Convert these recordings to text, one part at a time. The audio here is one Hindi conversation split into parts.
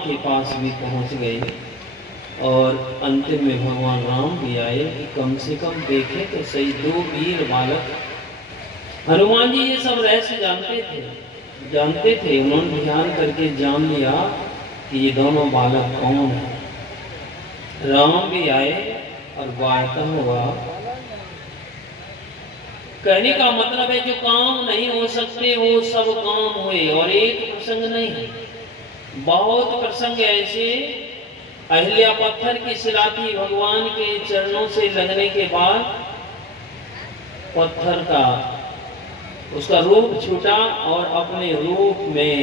के पास भी पहुंच गए और अंतिम में भगवान राम भी आए कि कम से कम देखे तो सही दो वीर बालक। हनुमान जी ये सब रहस्य जानते थे। उन्होंने ध्यान करके जान लिया कि ये दोनों बालक कौन है। राम भी आए और वार्ता हुआ। कहने का मतलब है जो काम नहीं हो सकते वो सब काम हुए। और एक प्रसंग नहीं, बहुत प्रसंग ऐसे। अहिल्या पत्थर की शिला थी, भगवान के चरणों से लगने के बाद पत्थर का उसका रूप छूटा और अपने रूप में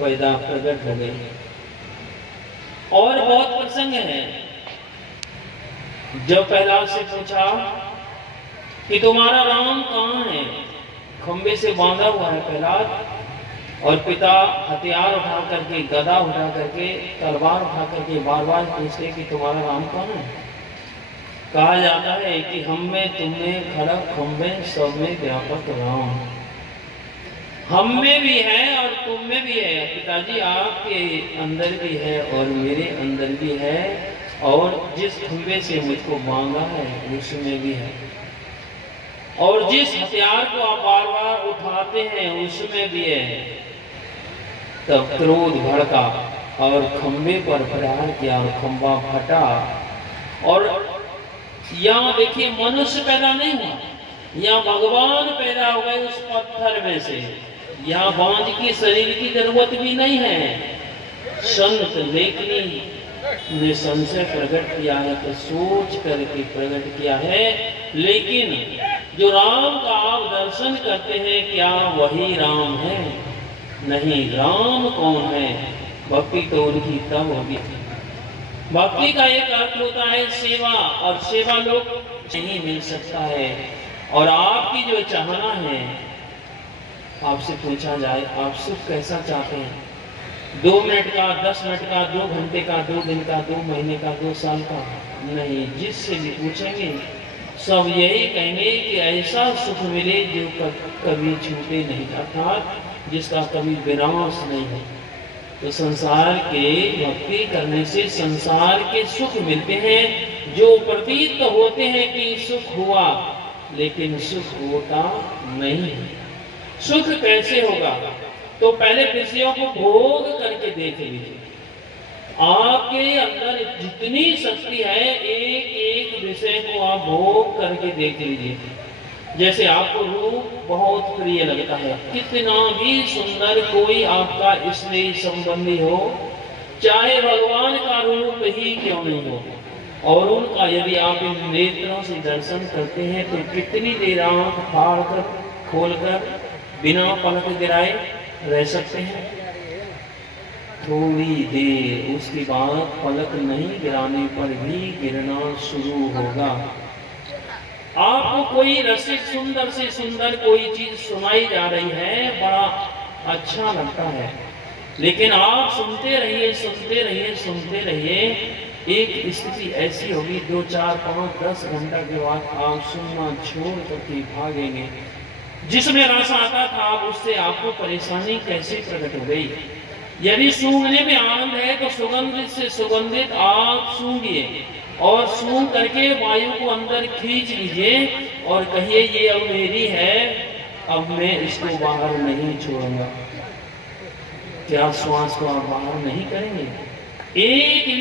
पैदा प्रकट हो गई। और बहुत प्रसंग है। जब प्रहलाद से पूछा कि तुम्हारा राम कहाँ है, खंबे से बांधा हुआ है प्रहलाद, और पिता हथियार उठा करके, गदा उठा करके, तलवार उठा करके बार बार पूछते कि तुम्हारा राम कहाँ है। कहा जाता है कि हम में तुम में खड़क खंबे सब में व्यापक राम। हम में भी है और तुम में भी है। पिताजी आपके अंदर भी है और मेरे अंदर भी है, और जिस खंबे से मुझको बांधा है उसमें भी है, और जिस हथियार को आप बार बार उठाते हैं उसमें भी है। तब क्रोध भड़का और खंबे पर प्रहार किया और खंबा फटा। और यहाँ देखिए मनुष्य पैदा नहीं हुआ, यहाँ भगवान पैदा हुए उस पत्थर में से। यहाँ बांझ के शरीर की जरूरत भी नहीं है। संत लेखनी ने संशय प्रकट किया है तो सोच करके प्रकट किया है। लेकिन जो राम का आप दर्शन करते हैं क्या वही राम है? नहीं। राम कौन है? भक्ति तो उनकी तब होगी। भक्ति का एक अर्थ होता है सेवा, और सेवा लोग नहीं मिल सकता है। और आपकी जो चाहना है, आपसे पूछा जाए आप सुख कैसा चाहते हैं? 2 मिनट का, 10 मिनट का, 2 घंटे का, 2 दिन का, 2 महीने का, 2 साल का? नहीं। जिससे भी पूछेंगे सब यही कहेंगे कि ऐसा सुख मिले जो कभी छूटे नहीं, अर्थात जिसका कभी विनाश नहीं है। तो संसार के भक्ति करने से संसार के सुख मिलते हैं, जो प्रतीत तो होते हैं कि सुख हुआ, लेकिन सुख होता नहीं है। सुख कैसे होगा? तो पहले विषयों को भोग करके देख लीजिए। आपके अंदर जितनी शक्ति है, एक एक विषय को आप भोग करके देख लीजिए। जैसे आपको रूप बहुत प्रिय लगता है, कितना भी सुंदर कोई आपका स्नेही संबंधी हो, चाहे भगवान का रूप ही क्यों नहीं हो, और उनका यदि आप इन नेत्रों से दर्शन करते हैं तो कितनी देर आंख फाड़ कर खोल कर बिना पलक गिराए रह सकते हैं? थोड़ी देर, उसके बाद पलक नहीं गिराने पर भी गिरना शुरू होगा। आपको कोई रसिक सुंदर से सुंदर कोई चीज सुनाई जा रही है, बड़ा अच्छा लगता है, लेकिन आप सुनते रहिए सुनते रहिए सुनते रहिए। एक स्थिति ऐसी होगी 2, 4, 5, 10 घंटा के बाद आप सुनना छोड़ करके भागेंगे। जिसमें रस आता था उससे आपको परेशानी कैसे प्रकट हो गई? यदि सूंघने में आनंद है तो सुगंधित से सुगंधित आप सूंघिए, और सूंघ करके वायु को अंदर खींच लीजिए और कहिए ये अब मेरी है, अब मैं इसको बाहर नहीं छोड़ूंगा। क्या श्वास को आप बाहर नहीं करेंगे? एक